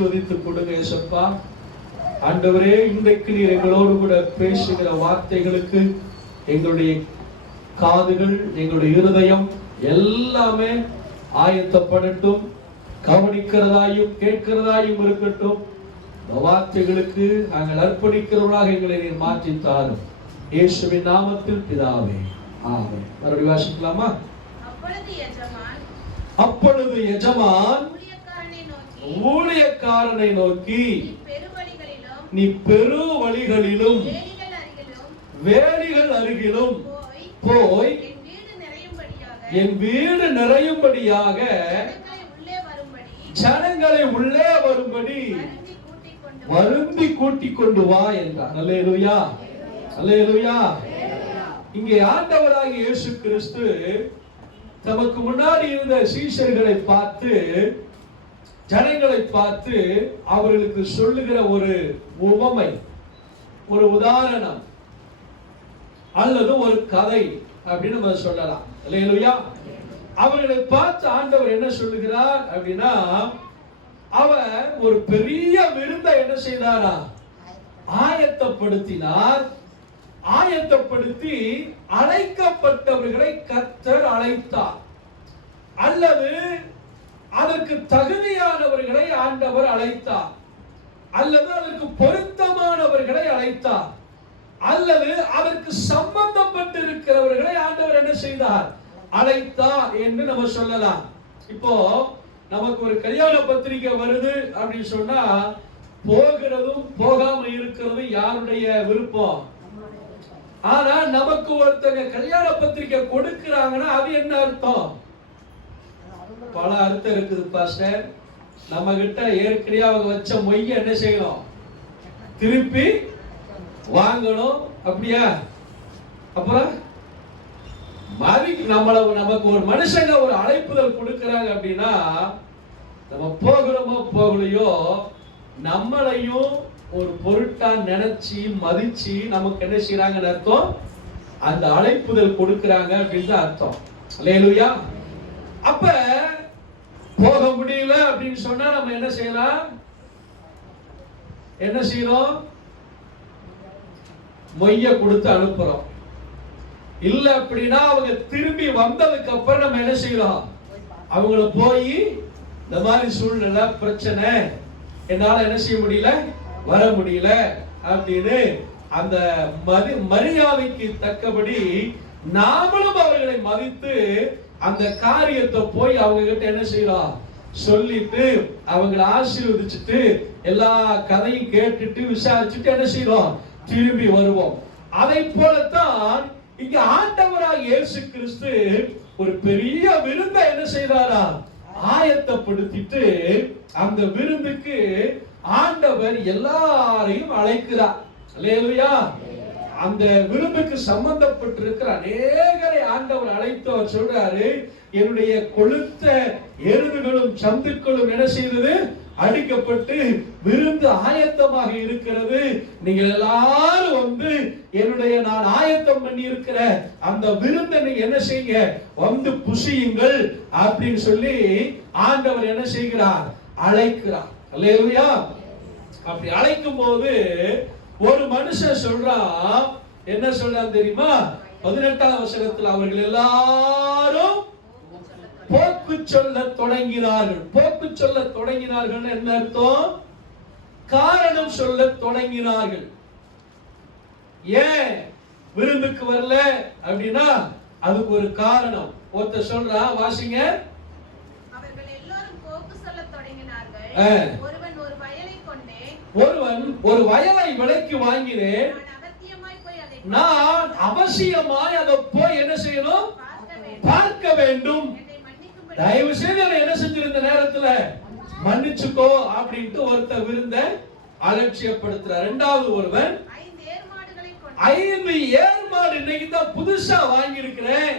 கொடுங்க ஏசப்பா. ஆண்டவரே, இன்றைக்கு நீர் எங்களோடு கூட பேசுகிற வார்த்தைகளுக்கு எங்களுடைய காதுகள், எங்களுடைய இருதயம் எல்லாமே ஆயத்தப்படட்டும். கவனிக்கிறதாயும் கேட்கிறதாயும் இருக்கட்டும். இந்த வார்த்தைகளுக்கு நாங்கள் அர்ப்பணிக்கிறவர்களாக எங்களை நீர் மாற்றி தாரும். இயேசுவின் நாமத்தில் பிதாவே, ஆமென். மறுபடியும் வாசிக்கலாமா? அப்பொழுது எஜமான் ஊழியக்காரனை நோக்கி, நீ பெரு வழிகளிலும் வேலிகள் அருகிலும் போய் என் வீடு நிறையும்படியாக ஜனங்களை உள்ளே வரும்படி வருந்தி கூட்டிக் கொண்டு வா என்றார். அல்லேலூயா, அல்லேலூயா. இங்கே ஆண்டவராகிய இயேசு கிறிஸ்து தமக்கு முன்னாடி இருந்த சீஷர்களை பார்த்து, ஜனங்களை பார்த்து அவர்களுக்கு சொல்லுகிற ஒரு உவமை, ஒரு உதாரணம் அல்லது ஒரு கதை அப்படின்னு நம்ம சொல்லலாம். அல்லேலூயா. அவர்களை பார்த்து ஆண்டவர் என்ன சொல்லுகிறார் அப்படின்னா, அவர் ஒரு பெரிய விருந்தை என்ன செய்தாரா? ஆயத்தப்படுத்தினார். ஆயத்தப்படுத்தி அழைக்கப்பட்டவர்களை கர்த்தர் அழைத்தார். அல்லது அதற்கு தகுதியானவர்களை ஆண்டவர் அழைத்தார், அல்லது அதற்கு பொருத்தமானவர்களை அழைத்தார், அல்லது அதற்கு சம்பந்தப்பட்டிருக்கிறவர்களை ஆண்டவர் என்ன செய்தார்? அழைத்தார் என்று நம்ம சொல்லலாம். இப்போ நமக்கு ஒரு கல்யாண பத்திரிகை வருது அப்படின்னு சொன்னா, போகிறதும் போகாம இருக்கிறதும் யாருடைய விருப்பம்? ஆனா நமக்கு ஒருத்தங்க கல்யாண பத்திரிகை கொடுக்கிறாங்கன்னா அது என்ன அர்த்தம்? பல அர்த்தம் இருக்குது பாஸ்டர். நம்ம கிட்ட ஏற்கனவே அவங்க வச்ச மொய்ய என்ன செய்யணும்? திருப்பி வாங்கணும். அப்படியா? அப்புறம் நமக்கு ஒரு மனுஷங்க ஒரு அழைப்புதல் கொடுக்கிறாங்க அப்படின்னா, நம்ம போகிறோமோ போகலையோ, நம்மளையும் ஒரு பொருட்டா நினைச்சு மதிச்சு நமக்கு என்ன செய்யறாங்கன்னு அர்த்தம். அந்த அழைப்புதல் கொடுக்கிறாங்க அப்படின்னு அர்த்தம். அல்லேலூயா. அப்ப போக முடியல அப்படின்னு சொன்னா நம்ம என்ன செய்யலாம்? என்ன செய்யறோம்? மொய்ய கொடுத்து அனுப்புறோம். இல்ல அப்படின்னா அவங்க திரும்பி வந்ததுக்கு அப்புறம் நம்ம என்ன செய்யறோம்? அவங்கள போய் இந்த மாதிரி சூழ்நிலை, பிரச்சனை, என்னால என்ன செய்ய முடியல, வர முடியல அப்படின்னு அந்த மரியாதைக்கு தக்கபடி நாமளும் அவர்களை மதித்து அந்த காரியத்தை போய் அவங்க கிட்ட என்ன செய்யறோம்? சொல்லிட்டு அவங்களை ஆசீர்வதிச்சுட்டு எல்லா கதையும் கேட்டுட்டு விசாரிச்சுட்டு என்ன செய்யறோம்? திரும்பி வருவோம். அதை போலத்தான் இங்க ஆண்டவராகிய இயேசு கிறிஸ்து ஒரு பெரிய விருந்தை என்ன செய்தாரா? ஆயத்தப்படுத்திட்டு அந்த விருந்துக்கு ஆண்டவர் எல்லாரையும் அழைக்கிறார். அல்லேலூயா. அந்த விருந்துக்கு சம்பந்தப்பட்டிருக்கிற அநேகரை ஆண்டவர் அழைத்து அவர் சொல்றாரு, என்னுடைய கொழுத்த எருதுகளும் சந்துக்களும் என்ன செய்தது? அடிக்கப்பட்டு விருந்து ஆயத்தமாக இருக்கிறது. நீங்கள் எல்லாரும் வந்து என்னுடைய நான் ஆயத்தம் பண்ணி இருக்கிற அந்த விருந்தை நீங்க என்ன செய்யுங்க? வந்து புசியுங்கள் அப்படின்னு சொல்லி ஆண்டவர் என்ன செய்கிறார்? அழைக்கிறார். அல்லேலூயா. அப்படி அழைக்கும் போது ஒரு மனுஷன் சொல்றான். என்ன சொல்றான் தெரியுமா? 18ஆம் வசனத்தில் அவர்கள் எல்லாரும் போக்கு சொல்ல தொடங்கினார்கள். போக்கு சொல்ல தொடங்கினார்கள் என்ன அர்த்தம்? காரணம் சொல்ல தொடங்கினார்கள். ஏன் விருந்துக்கு வரல அப்படின்னா அதுக்கு ஒரு காரணம். ஒருத்தர் சொல்றா, வாசிங்க. அவர்கள் எல்லாரும் போக்கு சொல்ல தொடங்கினார்கள். ஒருவன் ஒரு வயலை விலைக்கு வாங்கினேன், நான் அவசியமாய் அதை போய் என்ன செய்யணும்? பார்க்க வேண்டும். தயவு செய்து என்ன செஞ்சிருந்த நேரத்துல மன்னிச்சுக்கோ அப்படின்ட்டு ஒருத்தர் விருந்த அலட்சியப்படுத்துறார். இரண்டாவது ஒருவன் 5 ஏர் மாடு இன்னைக்கு தான் புதுசா வாங்கி இருக்கிறேன்,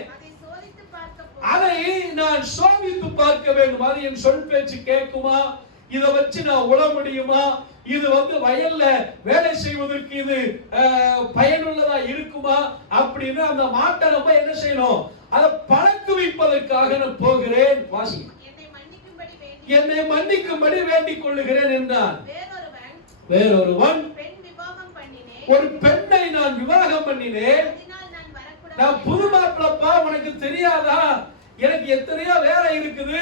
அதை நான் சோதித்து பார்க்க வேண்டும். அது என் சொல் பேச்சு கேட்குமா? இதை வச்சு நான் உழ முடியுமா? இது வந்து வயல்ல வேலை செய்வதற்கு இது பயனுள்ளதா இருக்குமா அப்படின்னு அந்த மாட்டை நம்ம என்ன செய்யணும்? அதை பழக்க வைப்பதற்காக நான் போகிறேன். வாசி. என்னை மன்னிக்கும்படி வேண்டிக் கொள்ளுகிறேன் என்றான். வேறொருவன் வேறொருவன் பெண் விவாகம் பண்ணினேன், ஒரு பெண்ணை நான் விவாகம் பண்ணினேன், அதனால் நான் வரக்கூடாது. நான் புது மாப்பிளப்பா, உனக்கு தெரியாதா, எனக்கு எத்தனையோ வேலை இருக்குது,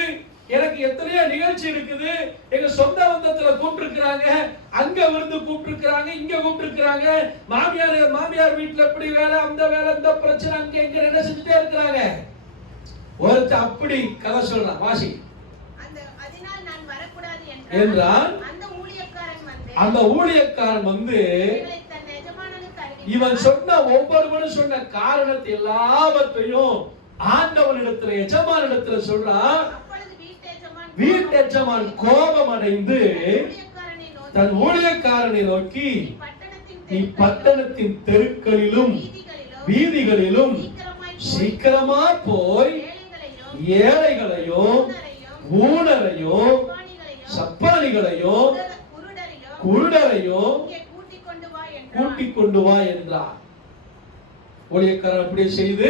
எனக்கு எத்தனையோ நிகழ்ச்சி இருக்குது, எங்க சொந்த பந்தத்துல கூப்பிட்டுருக்காங்க, அங்க விருந்து கூப்பிட்டுருக்காங்க, இங்க கூப்பிட்டுருக்காங்க, மாமியார் வீட்டுல எப்படி வேலை, அந்த வேலை, இந்த பிரச்சனை, அங்க எங்க என்ன செஞ்சுட்டே இருக்கிறாங்க. ஒருத்த அப்படி கதை சொல்றான், வாசி. அதனால் நான் வரக்கூடாது என்றான். அந்த ஊழியக்காரன் வந்து தன் எஜமானனுக்கு அறிவித்தான். இவன் சொன்ன ஒவ்வொருவனும் சொன்ன காரணத்தை எல்லாவற்றையும் ஆண்டவனிடத்துல எஜமானிடத்துல சொல்றான். வீட்டு எஜமான் கோபம் அடைந்து தன் ஊழியக்காரனை நோக்கி, நீ பட்டணத்தின் தெருக்களிலும் வீதிகளிலும் சீக்கிரமா போய் ஏழைகளையும் ஊனரையும் சப்பானிகளையும் குருடரையும் கூட்டிக் கொண்டு வா என்றார். ஊழியக்காரன் அப்படியே செய்து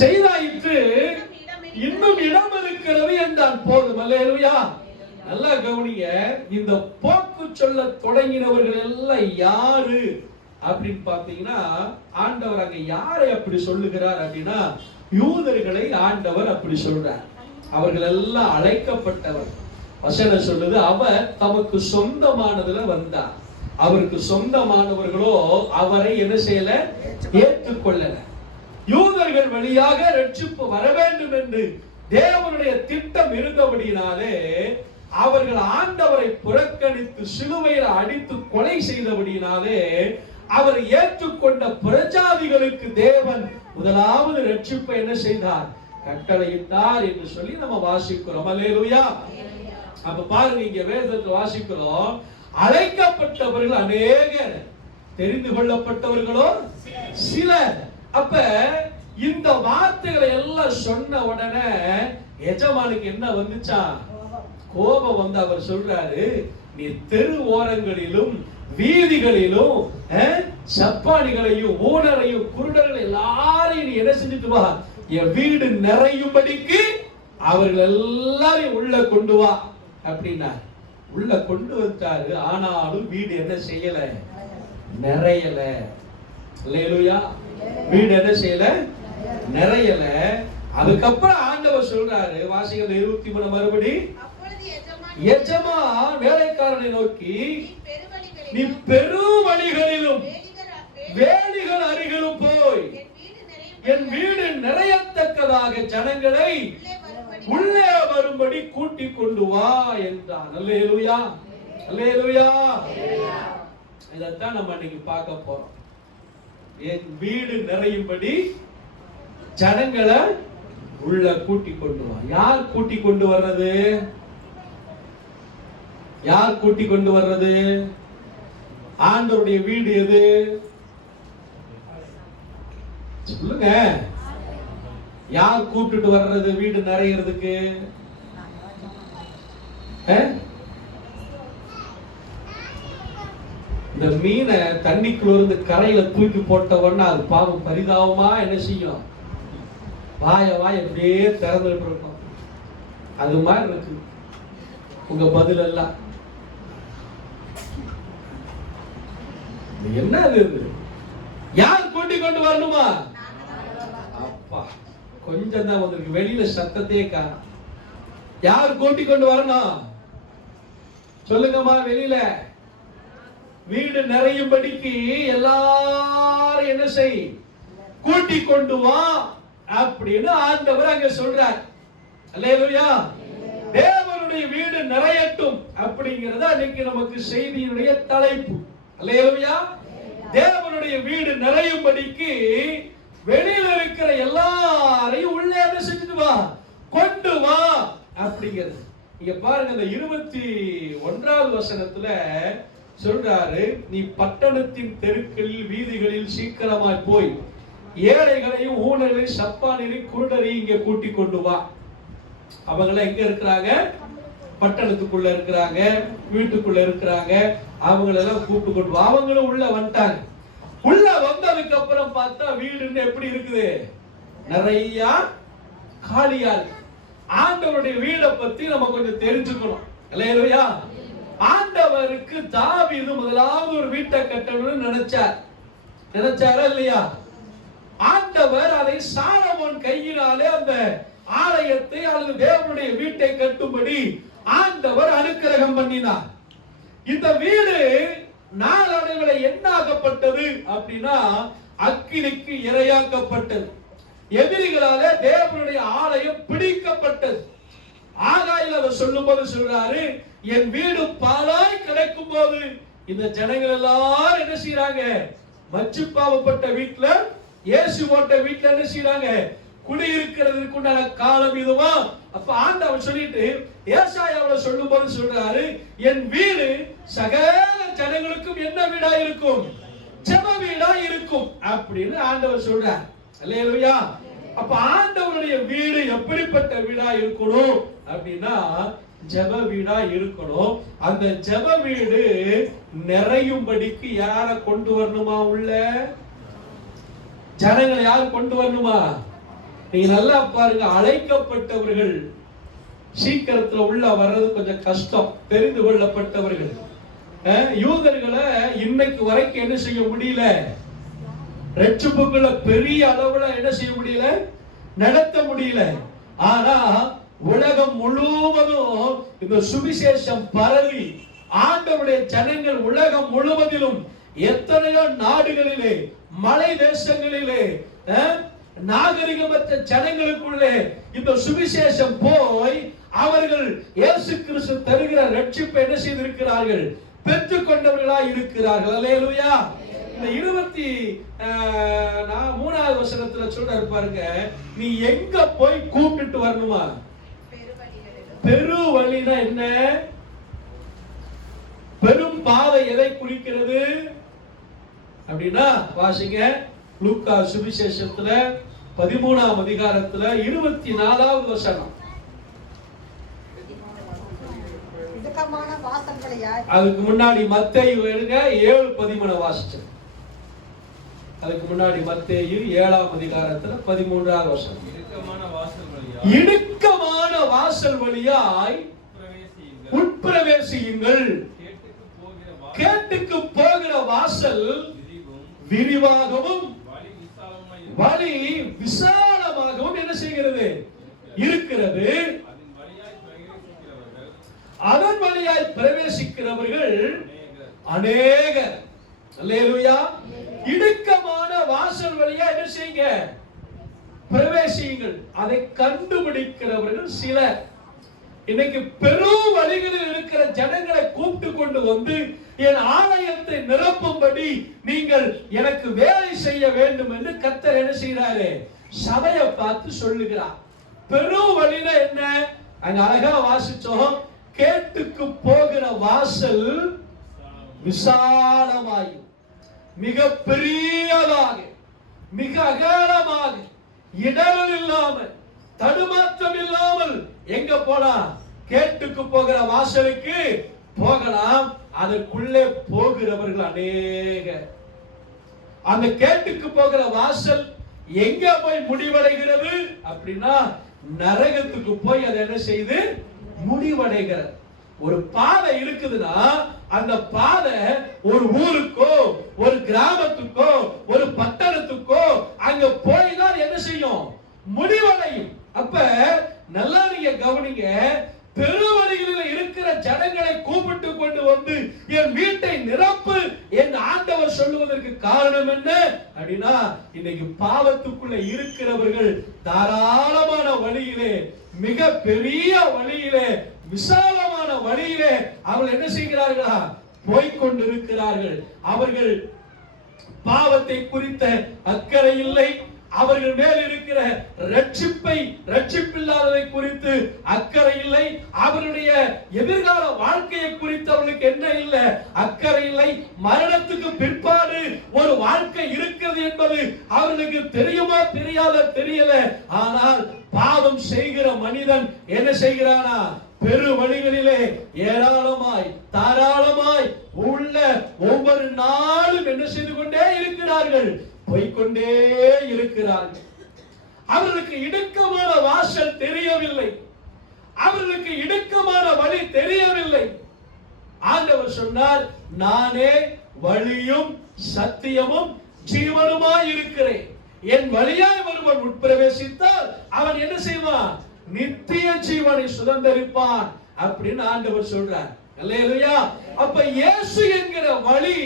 செய்தாயிற்று, இன்னும் இடம் இருக்கிறது என்றான். போதும். அல்லேலூயா. நல்லா கவனிங்க. இந்த போக்கு சொல்ல தொடங்கினவர்கள் எல்லாம் யாரு அப்படின்னு பாத்தீங்கன்னா, ஆண்டவர் அங்க யாரை அப்படி சொல்லுகிறார் அப்படின்னா, யூதர்களை ஆண்டவர் அப்படி சொல்றார். அவர்கள் எல்லாம் அழைக்கப்பட்டவர். வசனம் சொல்லுது, அவர் தமக்கு சொந்தமானதுல வந்தார். அவருக்கு சொந்தமானவர்களோ அவரை என்ன செய்யல, ஏற்றுக்கொள்ளல. யூதர்கள் வழியாக ரட்சிப்பு வர வேண்டும் என்று தேவனுடைய திட்டம் இருந்தபடியினாலே அவர்கள் ஆண்டவரை புறக்கணித்து சிலுவையில் அடித்து கொலை செய்தபடியினாலே அவர் ஏற்றுக்கொண்ட பிரஜாதிகளுக்கு தேவன் முதலாவது ரட்சிப்பை என்ன செய்தார், கட்டளையிட்டார் என்று சொல்லி நம்ம வாசிக்கிறோம். அல்லேலூயா. அப்ப பாருங்க, இங்க வேதத்தை வாசிக்கிறோம், அழைக்கப்பட்டவர்கள் அநேகர், தெரிந்து கொள்ளப்பட்டவர்களோ சிலர். அப்ப இந்த வார்த்தைகளை எல்லாம் சொன்ன உடனே எஜமானுக்கு என்ன வந்துச்சா, கோபம் வந்து அவர் சொல்றாரு, நீ தெரு ஓரங்களிலும் வீதிகளிலும் சப்பானிகளையும் ஊனரையும் குருடர்கள் எல்லாரையும் நீ என்ன செஞ்சுட்டு வா, என் வீடு நிறையும்படிக்கு அவர்கள் எல்லாரையும் உள்ள கொண்டு வா அப்படின்னா உள்ள கொண்டு வந்தாரு. ஆனாலும் வீடு என்ன செய்யல, நிறையல. அல்லேலூயா. வீடு என்ன செய்யல, நிறையல. அதுக்கப்புறம் ஆண்டவர் சொல்றாரு, வாசிகள் 23 மறுபடி, எஜமான் வேலைக்காரனை நோக்கி, நீ பெரும் வழிகளிலும் வேலிகள் அருகிலும் போய் என் வீடு நிறையத்தக்கதாக ஜனங்களை உள்ளே வரும்படி கூட்டிக் கொண்டு வா என்றான். அல்லேலூயா. அல்லேலூயா. இதைத்தான் நம்ம இன்னைக்கு பார்க்க போறோம். என் வீடு நிறையும்படி ஜனங்களை உள்ள கூட்டிக் கொண்டு வா. யார் கூட்டிக் கொண்டு வர்றது? யார் கூட்டிக் கொண்டு வர்றது? ஆண்டவருடைய வீடு எது சொல்லுங்க. யார் கூட்டிட்டு வர்றது வீடு நிறையறதுக்கு? இந்த மீனை தண்ணிக்குள்ள இருந்து கரையில தூக்கி போட்ட உடனே அது பாவம் பரிதாபமா என்ன செய்யும், வாய அப்படியே திறந்துட்டு இருக்கும். அது மாதிரி இருக்கு உங்க பதில் எல்லாம். என்ன இது? யார் கூட்டிக் கொண்டு வரணுமா? அப்பா கொஞ்சம் தான் வந்திருக்கு, வெளியில சத்தத்தையே காணோம். யார் கூட்டிக் கொண்டு வரணும் சொல்லுங்கம்மா. வெளியில வீடு நிறையும்படிக்கு எல்லாரும் என்ன செய், கூட்டிக் கொண்டு வா அப்படின்னு ஆண்டவர் அங்க சொல்றார். அல்லேலூயா. தேவனுடைய வீடு நிறையட்டும் அப்படிங்கிறது அன்னைக்கு நமக்கு செய்தியினுடைய தலைப்பு. அல்லேலூயா. தேவனுடைய வீடு நிறையும்படிக்கு வெளியில இருக்கிற எல்லாரையும் உள்ளே என்ன செஞ்சுட்டு வா, கொண்டு வா அப்படிங்கிறது. இங்க பாருங்க, இந்த 21வது வசனத்துல சொல்றாரு, நீ பட்டணத்தின் தெருக்களில் வீதிகளில் சீக்கிரமாய் போய் ஏழைகளையும் ஊனரையும் சப்பானையும் குருடரையும் இங்க கூட்டிக் கொண்டு வா. அவங்கள எங்க இருக்கிறாங்க? பட்டணத்துக்குள்ள இருக்கிறாங்க, வீட்டுக்குள்ள இருக்கிறாங்க. அவங்களெல்லாம் கூப்பிட்டு கொண்டு வா. அவங்களும் உள்ள வந்துட்டாங்க. உள்ள வந்ததுக்கு அப்புறம் பார்த்தா வீடு எப்படி இருக்குது, நிறைய காலியா இருக்கு. ஆண்டவருடைய வீடை பத்தி நம்ம கொஞ்சம் தெரிஞ்சுக்கணும். அல்லேலூயா. ஆண்டவருக்கு தாவீது முதலாவது ஒரு வீட்டை கட்டணும்னு நினைச்சாரா இல்லையா? ஆண்டவர் அதை சாலமோன் கையினாலே அந்த ஆலயத்தை அல்லது தேவனுடைய வீட்டை கட்டும்படி ஆண்டவர் அனுக்கிரகம் பண்ணினார். இந்த வீடு நாளடைவில் என்ன ஆகப்பட்டது அப்படின்னா அக்கினிக்கு இரையாக்கப்பட்டது. எதிரிகளாலே தேவனுடைய ஆலயம் பிடிக்கப்பட்டது. ஆகாயில் அவர் சொல்லும் போது சொல்றாரு, என் வீடு பாழாய் கிடைக்கும் போது இந்த ஜனங்கள் எல்லாரும் என்ன செய்யறாங்க? மச்சு பாவப்பட்ட வீட்டுல, இயேசு போட்ட வீட்டுல என்ன செய்யறாங்க? குடியிருக்கிறதுக்கு உண்டான காலம் இதுவா? அப்ப ஆண்டவர் சொல்லிட்டு ஏசாயாவுல சொல்லும் போது சொல்றாரு, என் வீடு சகல ஜனங்களுக்கும் என்ன வீடா இருக்கும்? ஜெப வீடா இருக்கும் அப்படின்னு ஆண்டவர் சொல்றார். அல்லேலூயா. அப்ப ஆண்டவருடைய வீடு எப்படிப்பட்ட வீடா இருக்கணும் அப்படின்னா ஜெப வீடா இருக்கணும். அந்த ஜெப வீடு நிறையும்படிக்கு யார கொண்டு வரணுமா? உள்ள ஜனங்களை யார் கொண்டு வரணுமா? நீங்க நல்லா பாருங்க, அழைக்கப்பட்டவர்கள் சீக்கிரத்துல உள்ள வர்றது கொஞ்சம் கஷ்டம். தெரிந்து கொள்ளப்பட்டவர்கள் யூதர்களை இன்னைக்கு வரைக்கும் என்ன செய்ய முடியல? ரட்சிப்புக்குள்ள பெரிய அளவுல என்ன செய்ய முடியல? நடத்த முடியல. ஆனா உலகம் முழுவதும் இந்த சுவிசேஷம் பரவி ஆண்டவருடைய ஜனங்கள் உலகம் முழுவதிலும் எத்தனையோ நாடுகளிலே, மலை தேசங்களிலே, நாகரிகமற்ற ஜனங்களுக்குள்ளே இந்த சுவிசேஷம் போய் அவர்கள் இயேசு கிறிஸ்து தருகிற ரட்சிப்பை என்ன செய்திருக்கிறார்கள்? பெற்றுக் கொண்டவர்களாய் இருக்கிறார்கள். அல்லேலூயா. இந்த 23வது வசனத்துல சொல்றாரு பாருங்க, நீ எங்க போய் கூப்பிட்டு வரணுமா? பெரு வழினா என்ன? பெரும் பாதை எதை குறிக்கிறது அப்படின்னா வாசிங்க, லூக்கா சுவிசேஷத்துல 13ஆம் அதிகாரத்துல 24வது வசனம். அதுக்கு முன்னாடி மத்தேயு எடுங்க, 7:13 வாசிச்சு. அதுக்கு முன்னாடி மத்தேயு 7ஆம் அதிகாரத்துல 13வது வசனம். இடுக்கமான வாசல் வழியாய் உட்பிரவேசியுங்கள். கேட்டுக்கு போகிற வாசல் விரிவாகவும் வழி விசாலமாகவும் என்ன செய்கிறது? இருக்கிறது. அதன் வழியாய் பிரவேசிக்கிறவர்கள் அநேகர். அல்லேலூயா. இடுக்கமான வாசல் வழியா என்ன செய்யுங்க? பிரவேசியுங்கள். அதை கண்டுபிடிக்கிறவர்கள் சிலர். இன்னைக்கு பெரும் வழிகளில் இருக்கிற ஜனங்களை கூப்பிட்டு கொண்டு வந்து என் ஆலயத்தை நிரப்பும்படி நீங்கள் எனக்கு வேலை செய்ய வேண்டும் என்று கர்த்தர் என்ன செய்கிறாரு? சபையை பார்த்து சொல்லுகிறார். பெரும் வழியில என்ன? அங்க அழகா வாசிச்சோம், கேட்டுக்கு போகிற வாசல் விசாலமாய், மிக பெரியதாக, மிக அகலமாக, இடரல் இல்லாமல், தடுமாற்றம் இல்லாமல் எங்க போலாம்? கேட்டுக்கு போகிற வாசலுக்கு போகலாம். அதற்குள்ளே போகிறவர்கள் அநேக. அந்த கேட்டுக்கு போகிற வாசல் எங்க போய் முடிவடைகிறது அப்படின்னா நரகத்துக்கு போய் அது என்ன செய்து முடிவடைகிறது. ஒரு பாதை இருக்குதுன்னா அந்த பாதை ஒரு ஊருக்கோ, ஒரு கிராமத்துக்கோ, ஒரு பட்டணத்துக்கோ அங்க போய் தான் என்ன செய்யும்? முடிவடையும். அப்ப நல்லா நீங்க கவனிங்க, பெருவழிகளில் இருக்கிற ஜனங்களை கூப்பிட்டு கொண்டு வந்து என் வீட்டை நிரப்பு என் ஆண்டவர் சொல்லுவதற்கு காரணம் என்ன அப்படின்னா, இன்னைக்கு பாவத்துக்குள்ள இருக்கிறவர்கள் தாராளமான வழியிலே, மிக பெரிய வழியிலே, விசாலமான வழியிலே அவர்கள் என்ன செய்கிறார்களா? போய்கொண்டிருக்கிறார்கள். அவர்கள் பாவத்தை குறித்த அக்கறை இல்லை. அவர்கள் மேல் இருக்கிற ரட்சிப்பில்லாததை குறித்து அக்கறை இல்லை. அவருடைய எதிர்கால வாழ்க்கையை குறித்து அவர்களுக்கு என்ன இல்லை? அக்கறை இல்லை. மரணத்துக்கு பிற்பாடு ஒரு வாழ்க்கை இருக்கிறது என்பது அவர்களுக்கு தெரியுமா தெரியாத தெரியல. ஆனால் பாவம் செய்கிற மனிதன் என்ன செய்கிறானா? பெரு வழிகளிலே ஏராளமாய் தாராளமாய் உள்ள ஒவ்வொரு நாளும் என்ன செய்து கொண்டே இருக்கிறார்கள்? போய்கொண்டே இருக்கிறார்கள். அவர்களுக்கு இடுக்கமான வாசல் தெரியவில்லை. அவர்களுக்கு இடுக்கமான வழி தெரியவில்லை. ஆண்டவர் சொன்னார், நானே வழியும் சத்தியமும் ஜீவனுமாய் இருக்கிறேன். என் வழியாய் ஒருவன் உட்பிரவேசித்தால் அவன் என்ன செய்வான்? நித்திய ஜீவனை சுதந்தரிப்பான் அப்படின்னு ஆண்டவர் சொல்றார். அல்லேலூயா. அப்ப இயேசு என்கிற வழி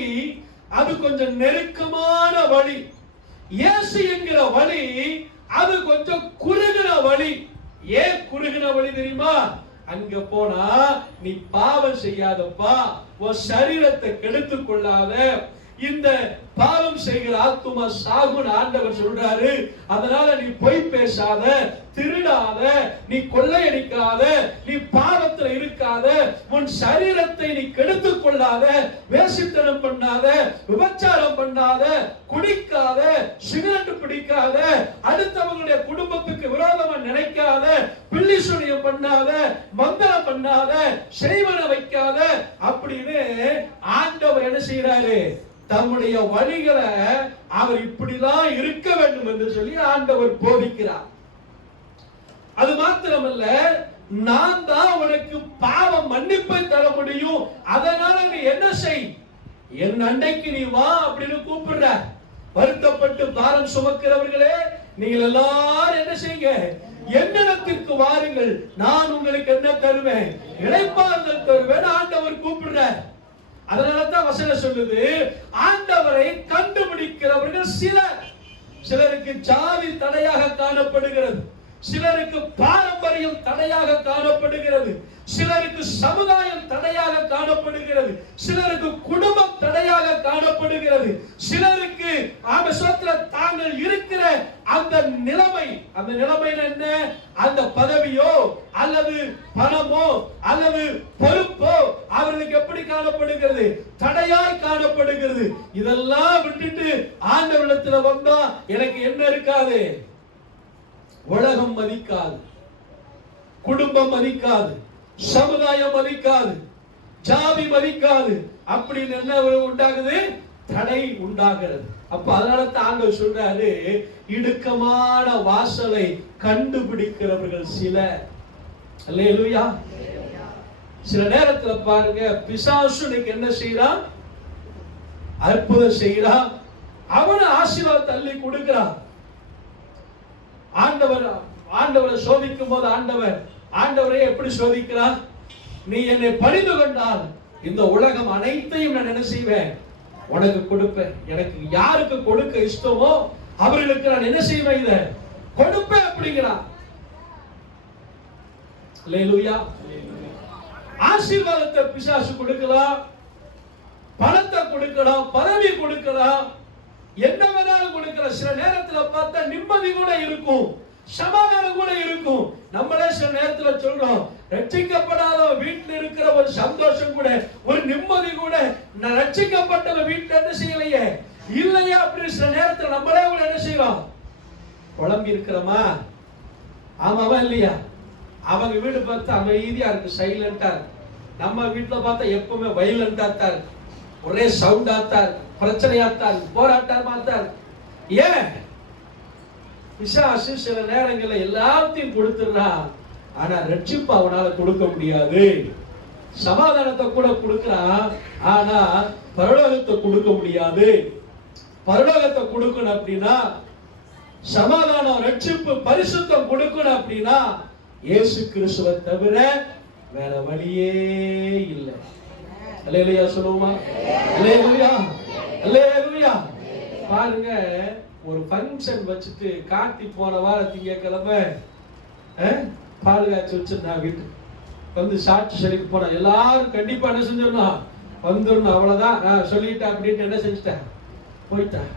அது கொஞ்சம் நெருக்கமான வழி. இயேசு என்கிற வழி அது கொஞ்சம் குறுகின வழி. ஏன் குறுகின வழி தெரியுமா? அங்க போனா நீ பாவம் செய்யாதப்பா, உன் சரீரத்தை கெடுத்துக் கொள்ளாத, இந்த பாவம் செய்கிற ஆத்துமா சாகுன்னு ஆண்டவர் சொல்றாரு. அதனால நீ பொய் பேசாத, திருடாத, நீ கொள்ளையடிக்காத, நீ பாவத்துல இருக்காத, உன் சரீரத்தை நீ கெடுத்துக் கொள்ளாத, வேசித்தனம் பண்ணாத, விபச்சாரம் பண்ணாத, குடிக்காத, சிகரெட் பிடிக்காத, அடுத்தவங்களுடைய குடும்பத்துக்கு விரோதமா நினைக்காத, பில்லி சுனியம் பண்ணாத, மந்திரம் பண்ணாத, செய்வன வைக்காத அப்படின்னு ஆண்டவர் என்ன செய்யறாரு? தம்முடைய வழிகளை அவர் இப்படிதான் இருக்க வேண்டும் என்று சொல்லி ஆண்டவர் போதிக்கிறார். அது மாத்திரமல்ல, நான் தான் உனக்கு பாவ மன்னிப்பை தர முடியும், அதனால நீ என்ன செய், என் அண்டைக்கு நீ வா அப்படின்னு கூப்பிடுற. வருத்தப்பட்டு பாரம் சுமக்கிறவர்களே, நீங்கள் எல்லாரும் என்ன செய்யுங்க? என்னிடத்திற்கு வாருங்கள், நான் உங்களுக்கு என்ன தருவேன்? இளைப்பாறுதல் தருவேன் ஆண்டவர் கூப்பிடுற. அதனாலதான் வசனம் சொல்லுது, ஆண்டவரை கண்டுபிடிக்கிறவர்கள் சிலருக்கு ஜாதி தடையாக காணப்படுகிறது, சிலருக்கு பாரம்பரியம் தடையாக காணப்படுகிறது, சிலருக்கு சமுதாயம் தடையாக காணப்படுகிறது, சிலருக்கு குடும்பம் தடையாக காணப்படுகிறது, சிலருக்கு தாங்கள் இருக்கிற அந்த நிலைமை, அந்த நிலைமையில என்ன? அந்த பதவியோ அல்லது பணமோ அல்லது பொறுப்போ அவர்களுக்கு எப்படி காணப்படுகிறது? தடையாய் காணப்படுகிறது. இதெல்லாம் விட்டுட்டு ஆண்டவரிடத்துல வந்தா எனக்கு என்ன இருக்காது? உலகம் மதிக்காது, குடும்பம் மதிக்காது, சமுதாயம் மதிக்காது, ஜாதி மதிக்காது, அப்படின்னு என்ன உண்டாகுது? தடை உண்டாகிறது. அப்ப அதனால தான் ஆண்டவர் சொல்றாரு, இடுக்கமான வாசலை கண்டுபிடிக்கிறவர்கள் சிலர். அல்லேலூயா. சில நேரத்துல பாருங்க, பிசாசு என்ன செய்யறான்? அற்புதம் செய்யறான், அவனை ஆசீர்வாதம் தள்ளி கொடுக்கிறான். ஆண்டவரை சோதிக்கும் போது ஆண்டவரை எப்படி சோதிக்கிறார்? நீ என்னை பணிந்து கொண்டால் இந்த உலகம் அனைத்தையும் நான் என்ன செய்வேன்? உனக்கு கொடுப்பேன். எனக்கு யாருக்கு கொடுக்க இஷ்டமோ அவர்களுக்கு நான் என்ன செய்வேன்? இதை கொடுப்பேன் அப்படிங்கிறான். அல்லேலூயா. ஆசீர்வாதத்தை பிசாசு கொடுக்கலாம், பணத்தை கொடுக்கலாம், பதவி கொடுக்கலாம், என்ன வேணாலும் கொடுக்கலாம். சில நேரத்துல பார்த்தா நிம்மதி கூட இருக்கும், சமாதானம் கூட இருக்கும். நம்மளே சில நேரத்துல சொல்றோம், ரட்சிக்கப்படாத வீட்டுல இருக்கிற ஒரு சந்தோஷம் கூட, ஒரு நிம்மதி கூட, நான் ரட்சிக்கப்பட்டவ வீட்டுல என்ன செய்யலையே இல்லையா அப்படின்னு சில நேரத்துல நம்மளே கூட என்ன செய்யறோம்? குழம்பி இருக்கிறோமா? ஆமாவா இல்லையா? அவங்க வீடு பார்த்தா அமைதியா இருக்கு, சைலண்டா இருக்கு. நம்ம வீட்டுல பார்த்தா எப்பவுமே வைலண்டா தான் இருக்கு, ஒரே சவுண்டா தான் இருக்கு, பிரச்சனையா தான் இருக்கு, போராட்டமா தான் இருக்கு. ஏன்? பிசாசு சில நேரங்களில் எல்லாத்தையும் கொடுத்துடுறான், ஆனா ரட்சிப்பு அவனால கொடுக்க முடியாது. சமாதானத்தை கூட கொடுக்கிறான், ஆனா பரலோகத்தை கொடுக்க முடியாது. பரலோகத்தை கொடுக்கணும் அப்படின்னா, சமாதானம், ரட்சிப்பு, பரிசுத்தம் கொடுக்கணும் அப்படின்னா இயேசு கிறிஸ்துவை தவிர வேற வழியே இல்லை. அல்லேலூயா சொல்லுவோமா? அல்லேலூயா, அல்லேலூயா. பாருங்க, ஒரு ஃபங்க்ஷன் வச்சுட்டு கார்த்தி போன வாரம் திங்கக்கிழமை பால் காய்ச்சி வச்சிருந்தா வீட்டுக்கு வந்து சாட்சி சொல்லிட்டு போனா, எல்லாரும் கண்டிப்பா என்ன செஞ்சிடணும்? வந்துடணும். அவ்வளவுதான், நான் சொல்லிட்டேன் அப்படின்னு என்ன செஞ்சுட்டேன்? போயிட்டேன்.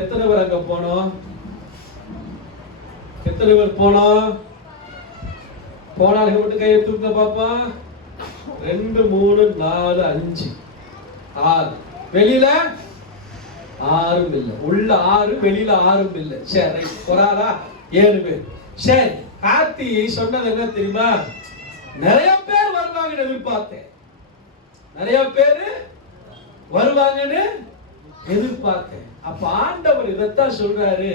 எத்தனை பேர் அங்க போனோம்? எத்தனை பேர் போனோம்? போனாலும் மட்டும் கையை தூக்க பாப்பா. 2 3 4 5 6. வெளியில 6 இல்ல, உள்ள 6, வெளியில 6 இல்ல. சரி, போறாரா? 7 பேர். சரி, கார்த்தி சொன்னது என்ன தெரியுமா? நிறைய பேர் வருவாங்கன்னு எதிர்பார்த்தேன், நிறைய பேர் வருவாங்கன்னு எதிர்பார்த்தேன். அப்ப ஆண்டவர் இதைத்தான் சொல்றாரு,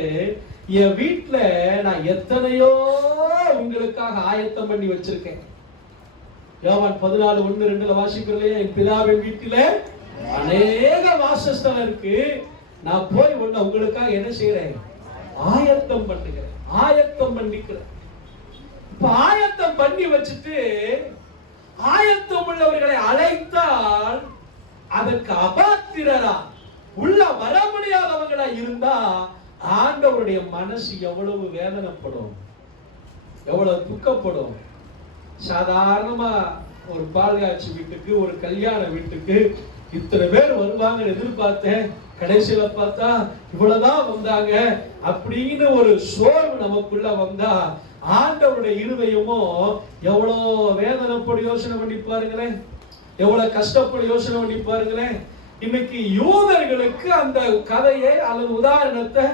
என் வீட்டுல நான் எத்தனையோ உங்களுக்காக ஆயத்தம் பண்ணி வச்சிருக்கேன். யோவான் 14:1-2 வாசிக்கிறீங்களே, என் பிதாவின் வீட்டில அநேக வாசஸ்தலம் இருக்கு, நான் போய் ஒண்ணு உங்களுக்காக என்ன செய்யறேன், ஆயத்தம் பண்ணுகிறேன், ஆயத்தம் பண்ணிக்கிறேன். இப்ப ஆயத்தம் பண்ணி வச்சுட்டு ஆயத்தம் உள்ளவர்களை அழைத்தால் அதற்கு அபாத்திரரா உள்ள வர முடியாதவங்களா இருந்தா ஆண்டவருடைய மனசு எவ்வளவு வேதனைப்படும், எவ்வளவு துக்கப்படும். சாதாரணமா ஒரு பால்காட்சி வீட்டுக்கு, ஒரு கல்யாண வீட்டுக்கு இத்தனை பேர் வருவாங்க எதிர்பார்த்தேன், கடைசியில பார்த்தா இவ்வளவுதான் வந்தாங்க அப்படின்னு ஒரு சோர்வு நமக்குள்ள வந்தா ஆண்டவருடைய இருதயமும் எவ்வளவு வேதனைப்படும். யோசனை பண்ணி பாருங்களேன், எவ்வளவு கஷ்டப்படும் யோசனை பண்ணி பாருங்களேன். இன்னைக்கு யூதர்களுக்கு அந்த கதையை அல்லது உதாரணத்தை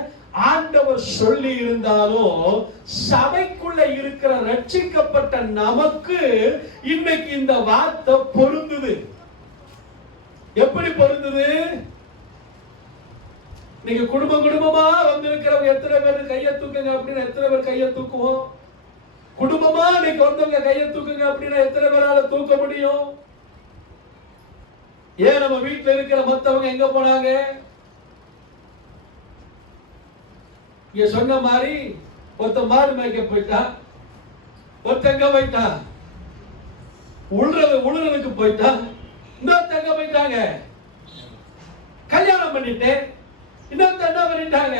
ஆண்டவர் சொல்லி இருந்தாலும் சபைக்குள்ள இருக்கிற ரட்சிக்கப்பட்ட நமக்கு இன்னைக்கு இந்த வார்த்தை பொருந்துது. எப்படி பொருந்துது? நீங்க குடும்பமா வந்திருக்கிறவங்க எத்தனை பேர் கையை தூக்குங்க அப்படின்னு எத்தனை பேர் கையை தூக்குவோம்? குடும்பமா இன்னைக்கு வந்தவங்க கையை தூக்குங்க அப்படின்னா எத்தனை பேரால தூக்க முடியும்? ஏன் நம்ம வீட்டுல இருக்கிற மத்தவங்க எங்க போனாங்க? இங்க சொன்ன மாதிரி ஒருத்த மாடு மேய்க்க போயிட்டா, ஒருத்தங்க போயிட்டா, உழுறதுக்கு போயிட்டா, இன்னொருத்தங்க போயிட்டாங்க, கல்யாணம் பண்ணிட்டேன், இன்னொருத்த என்ன பண்ணிட்டாங்க,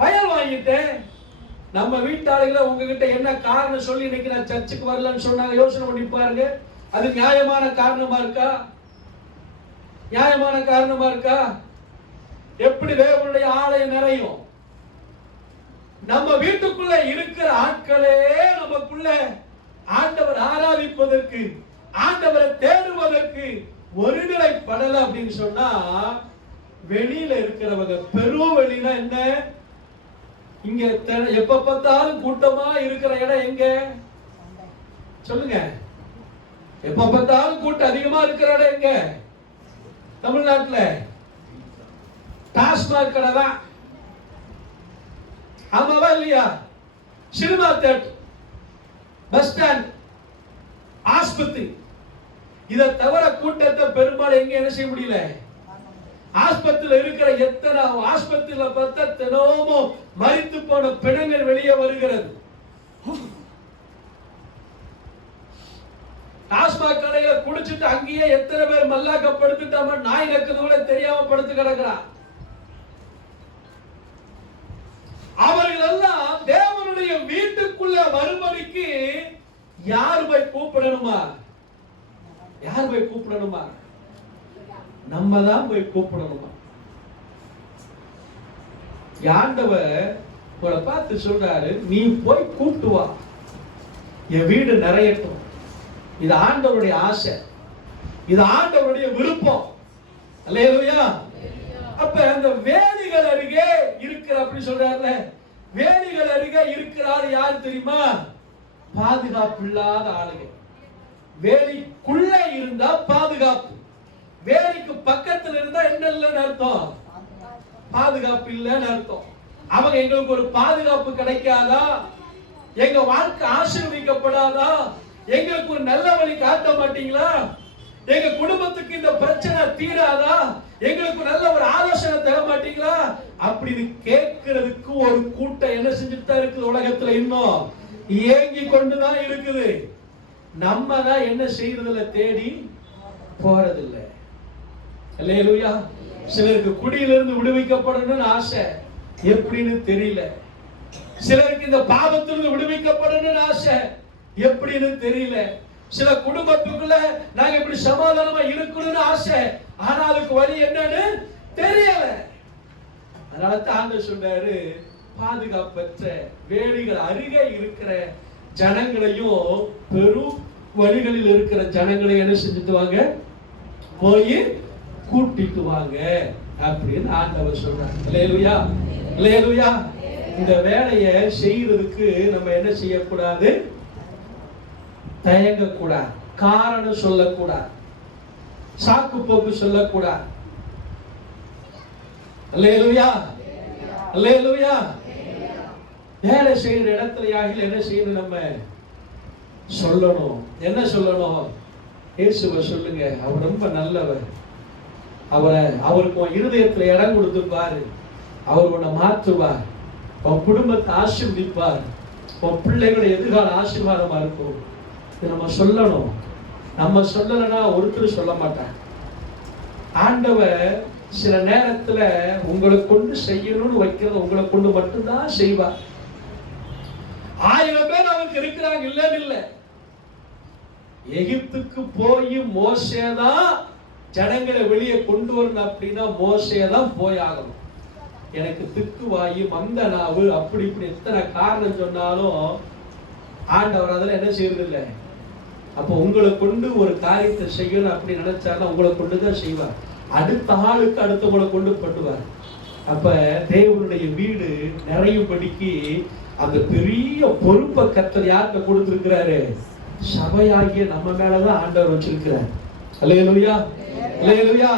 வயல் வாங்கிட்டேன். நம்ம வீட்டாளிகளை உங்ககிட்ட என்ன காரணம் சொல்லி இன்னைக்கு நான் சர்ச்சுக்கு வரலன்னு சொன்னாங்க? யோசனை பண்ணி பாருங்க. அது நியாயமான காரணமா இருக்கா? நியாயமான காரணமா இருக்கா? எப்படி தேவனுடைய ஆலயம் நிறையும்? நம்ம வீட்டுக்குள்ள இருக்கிற ஆட்களே நமக்குள்ள ஆண்டவர் ஆராதிப்பதற்கு, ஆண்டவரை தேடுவதற்கு ஒருநிலைப்படல அப்படின்னு சொன்னா, வெளியில இருக்கிறவங்க பெரும் வெளியில என்ன, இங்க எப்ப பார்த்தாலும் கூட்டமா இருக்கிற இடம் எங்க சொல்லுங்க? எப்ப பார்த்தாலும் கூட்டம் அதிகமா இருக்கிற இடம் எங்க? தமிழ்நாட்டுல டாஸ்மாக் கடை தான். ஆமாவா இல்லையா? சினிமா தியேட்டர், பஸ் ஸ்டாண்ட், ஆஸ்பத்திரி, இதை தவிர கூட்டத்தை பெரும்பாலும் எங்க என்ன செய்ய முடியல. ஆஸ்பத்திரியில இருக்கிற எத்தனை ஆஸ்பத்திரியில பார்த்தா தினமும் மரித்து போன பிணங்கள் வெளியே வருகிறது. டாஸ்மாக் கடையில குடிச்சிட்டு அங்கேயே எத்தனை பேர் மல்லாக்கப்படுத்திட்டாம நாய் நக்குது கூட தெரியாம படுத்து கிடக்கிறான். அவர்கள் எல்லாம் தேவனுடைய வீட்டுக்குள்ள வரும்படிக்கு யார் போய் கூப்பிடணுமா? யார் போய் கூப்பிடணுமா? நம்ம தான் போய் கூப்பிடணுமா? ஆண்டவர் உங்களை பார்த்து சொல்றாரு, நீ போய் கூப்பிட்டு வா, என் வீடு நிறையட்டும். இது ஆண்டவருடைய ஆசை, இது ஆண்டவருடைய விருப்பம். அல்லேலூயா. அப்ப அந்த வேலிகள் அருகே இருக்கிற அப்படி சொல்றாருல, வேலிகள் அருகே இருக்கிறார் யார் தெரியுமா? பாதுகாப்பு இல்லாத ஆளுங்க. வேலிக்குள்ள இருந்தா பாதுகாப்பு, வேலிக்கு பக்கத்துல இருந்தா என்ன இல்லைன்னு அர்த்தம்? பாதுகாப்பு இல்லைன்னு அர்த்தம். அவங்க எங்களுக்கு ஒரு பாதுகாப்பு கிடைக்காதா? எங்க வாழ்க்கை ஆசீர்வதிக்கப்படாதா? எங்களுக்கு ஒரு நல்ல வழி காட்ட மாட்டீங்களா? எங்க குடும்பத்துக்கு இந்த பிரச்சனை தீராதா? எங்களுக்கு நல்ல ஒரு ஆலோசனை தர மாட்டீங்களா அப்படின்னு கேட்கிறதுக்கு ஒரு கூட்டம் என்ன செஞ்சுட்டு தான் இருக்குது உலகத்துல, இன்னும் ஏங்கி கொண்டுதான் இருக்குது. நம்ம தான் என்ன செய்யறதுல தேடி போறதில்லை. அல்லேலூயா. சிலருக்கு குடியிலிருந்து விடுவிக்கப்படணும்னு ஆசை, எப்படின்னு தெரியல. சிலருக்கு இந்த பாவத்திலிருந்து விடுவிக்கப்படணும்னு ஆசை, எப்படின்னு தெரியல. சில குடும்பத்துக்குள்ள நாங்க இப்படி சமாதானமா இருக்கணும்னு ஆசை, ஆனா அதுக்கு வழி என்னன்னு தெரியல. அதனால தான் ஆண்டவர் சொல்றாரு, பாதுகாப்பற்ற வேலிகள் அருகே இருக்கிற ஜனங்களையும் பெரும் வழிகளில் இருக்கிற ஜனங்களை என்ன செஞ்சுட்டு வாங்க, போய் கூட்டிட்டு வாங்க அப்படின்னு ஆண்டவர் சொல்றாரு. அல்லேலூயா, அல்லேலூயா. இந்த வேலையை செய்யறதுக்கு நம்ம என்ன செய்யக்கூடாது? தயங்கக்கூடாது, காரணம் சொல்லக்கூடாது, சாக்கு போக்கு சொல்லக்கூடாது. அல்லேலூயா. அல்லேலூயா. வேலை செய்யற இடத்துலயாக என்ன செய்யணும்? நம்ம சொல்லணும். என்ன சொல்லணும்? இயேசுவை சொல்லுங்க, அவர் ரொம்ப நல்லவர். அவருக்கு உன் இருதயத்துல இடம் கொடுத்து பாரு. அவர் உன்னை மாற்றுவார், உன் குடும்பத்தை ஆசீர்வதிப்பார், உன் பிள்ளைகளை எதிர்கால ஆசீர்வாதமா இருக்கும். இது நம்ம சொல்லணும். நம்ம சொல்லலைன்னா ஒருத்தர் சொல்ல மாட்டாங்க. ஆண்டவர் சில நேரத்துல உங்களை கொண்டு செய்யணும்னு வைக்கிறது உங்களை கொண்டு மட்டும்தான் செய்வார். 1000 பேர் அவருக்கு இருக்கிறாங்க, இல்லன்னு இல்ல. எகிப்துக்கு போய் மோசேதான் ஜனங்களை வெளியே கொண்டு வரணும் அப்படின்னா மோசேதான் போய் ஆகணும். எனக்கு திக்கு வாயு மந்த நாவு அப்படி இப்படி எத்தனை காரணம் சொன்னாலும் ஆண்டவர் அதில் என்ன செய்யறது இல்லை. அப்போ உங்களை கொண்டு ஒரு காரியத்தை செய்யணும் அப்படி நினைச்சாருன்னா உங்களை கொண்டுதான் செய்வார். அடுத்த ஆளுக்கு அடுத்தவங்களை கொண்டு பண்ணுவார். அப்ப தேவனுடைய வீடு நிறையும்படிக்கு அந்த பெரிய பொறுப்பை கர்த்தர் யார்கிட்ட கொடுத்திருக்கிறாரு? சபையாகிய நம்ம மேலதான் ஆண்டவர் வச்சிருக்கிறார். அல்லேலூயா, அல்லேலூயா.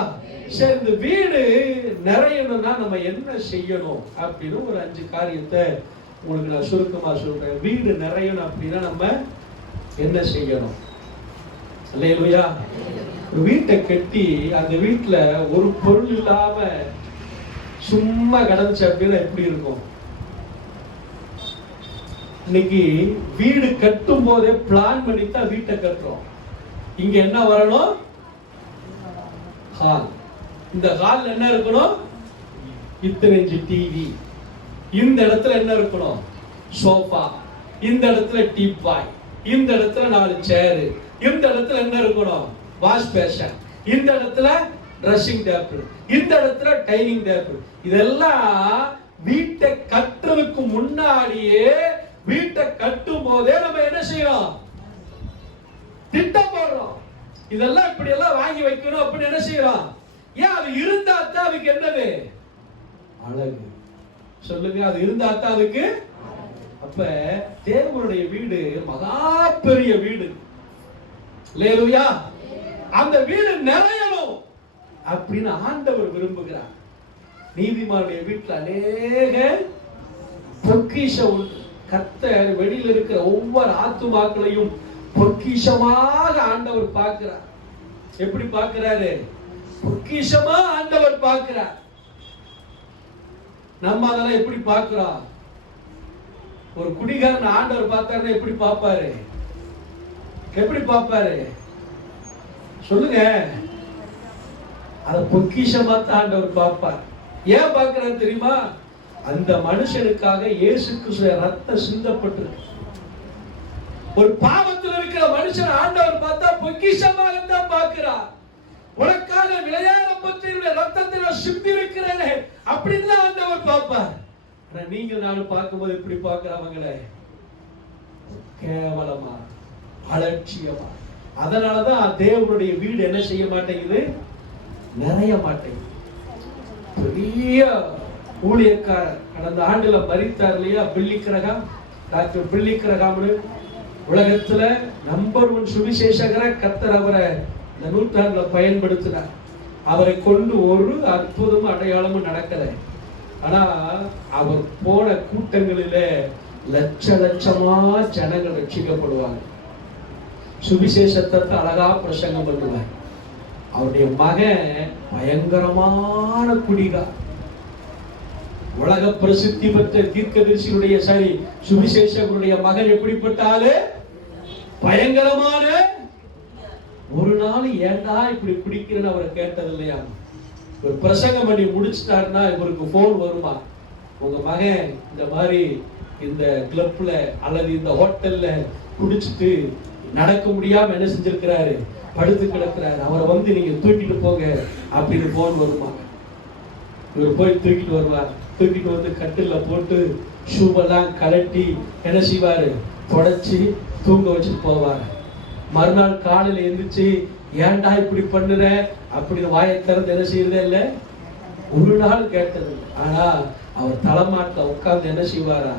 சரி, இந்த வீடு நிறையணும்னா நம்ம என்ன செய்யணும் அப்படின்னு ஒரு 5 காரியத்தை உங்களுக்கு நான் சுருக்கமா சொல்றேன். வீடு நிறையணும் அப்படின்னா நம்ம என்ன செய்யணும்? அல்லேலூயா. ஒரு வீட்டை கட்டி அந்த வீட்டுல ஒரு பொருள் இல்லாம சும்மா கிடந்துச்சு அப்படின்னா எப்படி இருக்கும்? இன்னைக்கு வீடு கட்டும் போதே பிளான் பண்ணித்தான் வீட்டை கட்டுறோம். இங்க என்ன வரணும்? ஹால். இந்த ஹால்ல என்ன இருக்கணும்? இத்தனை இன்ச்சு டிவி. இந்த இடத்துல என்ன இருக்கணும்? சோஃபா. இந்த இடத்துல டீப்பாய். இந்த இடத்துல 4 சேரு. இந்த இடத்துல என்ன இருக்கணும்? Wash basin. இந்த இடத்துல ட்ரெஸ்ஸிங் டேபிள். இந்த இடத்துல டைனிங் டேபிள். இதெல்லாம் வீட்டை கட்டுறதுக்கு முன்னாடியே, வீட்டை கட்டும் போதே நம்ம என்ன செய்யறோம்? திட்டம் போடுறோம். இதெல்லாம் இப்படி எல்லாம் வாங்கி வைக்கணும் அப்படின்னு என்ன செய்யறோம்? ஏன்? அது இருந்தா தான் அதுக்கு என்னது? அழகு. சொல்லுங்க, அது இருந்தா தான் அதுக்கு. அப்ப தேவனுடைய வீடு மகா பெரிய வீடு. அல்லேலூயா. அந்த வீடு நிறையணும் அப்படின்னு ஆண்டவர் விரும்புகிறார். நீதிமானுடைய வீட்டில் அநேக பொக்கிஷம் உண்டு. கர்த்தர் வெளியில இருக்கிற ஒவ்வொரு ஆத்துமாக்களையும் பொக்கிஷமாக ஆண்டவர் பார்க்கிறார். எப்படி பார்க்கிறாரு? பொக்கிஷமா ஆண்டவர் பார்க்கிறார். நம்ம அதெல்லாம் எப்படி பார்க்கிறோம்? ஒரு குடிகாரன் ஆண்டவர் பார்த்தாருன்னா எப்படி பார்ப்பாரு? எப்படி பார்ப்பாரு? சொல்லுங்க. அத பொக்கிஷமா தான் ஆண்டவர் பார்ப்பார். ஏன் பார்க்கிறார் தெரியுமா? அந்த மனுஷனுக்காக இயேசு கிறிஸ்துவின் ரத்தம் சிந்தப்பட்டிருக்கு. ஒரு பாவத்தில் இருக்கிற மனுஷன் ஆண்டவர் பார்த்தா பொக்கிஷமாக தான் பார்க்கிறார். உனக்காக விளையாடப்பட்ட ரத்தத்தை நான் சிந்தி இருக்கிறேன் அப்படின்னு ஆண்டவர் பார்ப்பார். ஆனா நீங்க நானும் பார்க்கும்போது எப்படி பார்க்கிறவங்களே? கேவலமா, அலட்சியமா. அதனாலதான் தேவனுடைய வீடு என்ன செய்ய மாட்டேங்குது? நிறைய மாட்டேங்குது. பெரிய ஊழியக்காரர் கடந்த ஆண்டுல மரித்தார் இல்லையா? பில்லிக்கிரகாம். டாக்டர் பில்லிக்கிரகாம்னு உலகத்துல நம்பர் 1 சுவிசேஷகரை கர்த்தர் அவரை இந்த நூற்றாண்டுல பயன்படுத்தினார். அவரை கொண்டு ஒரு அற்புதமும் அடையாளமும் நடக்கல. ஆனா அவர் போன கூட்டங்களில லட்ச லட்சமா ஜனங்கள் ரட்சிக்கப்படுவாங்க. சுவிசேஷத்தை அழகா பிரசங்கம் பண்ணுவார். அவருடைய மகன் பயங்கரமான குடிகா. உலக பிரசித்தி பெற்ற தீர்க்கதரிசியுடைய சுவிசேஷகருடைய மகன் எப்படிப்பட்டாலே பயங்கரமான. ஒரு நாள் ஏண்டா இப்படி பிடிக்கிறேன்னு அவரை கேட்டது இல்லையா? ஒரு பிரசங்கம் பண்ணி முடிச்சிட்டாருன்னா இவருக்கு போன் வருமா? உங்க மகன் இந்த மாதிரி இந்த கிளப்ல அல்லது இந்த ஹோட்டல்ல குடிச்சிட்டு நடக்க முடியாம என்ன செஞ்சிருக்கிறாரு? படுத்து கிடக்கிறாரு. அவரை வந்து நீங்க தூக்கிட்டு போங்க அப்படின்னு போன் வருமா? இவர் போய் தூக்கிட்டு வருவார். தூக்கிட்டு வந்து கட்டில போட்டு ஷூவெல்லாம் கலட்டி என்ன செய்வாரு? தொடச்சி தூங்க வச்சுட்டு போவார். மறுநாள் காலையில எழுந்திரிச்சு ஏன்டா இப்படி பண்ணுற அப்படின்னு வாயை திறந்து என்ன செய்யறதே இல்லை. ஒரு நாள் கேட்டது. ஆனா அவர் தலைமாட்டில் உட்கார்ந்து என்ன செய்வாரா?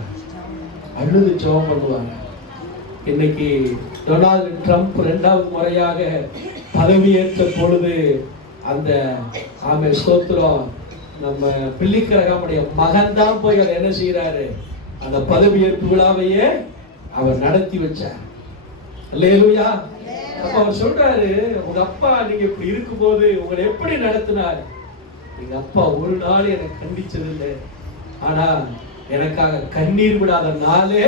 அழுது ஜெபம் பண்ணுவாங்க. இன்னைக்கு டொனால்டு ட்ரம்ப் 2வது முறையாக பதவியேற்ற பொழுது அந்த ஸ்தோத்திரம் நம்ம பிள்ளைக்கரகமுடைய மகன் தான் போய் அதை என்ன செய்யறாரு, அந்த பதவியேற்பு விழாவையே அவர் நடத்தி வச்சார். அல்லேலூயா. அப்ப அவர் சொல்றாரு, உங்க அப்பா நீங்க இப்படி இருக்கும்போது உங்களை எப்படி நடத்தினார்? எங்க அப்பா ஒரு நாள் எனக்கு கண்டிச்சதில்லை, ஆனா எனக்காக கண்ணீர் விடாத நாளே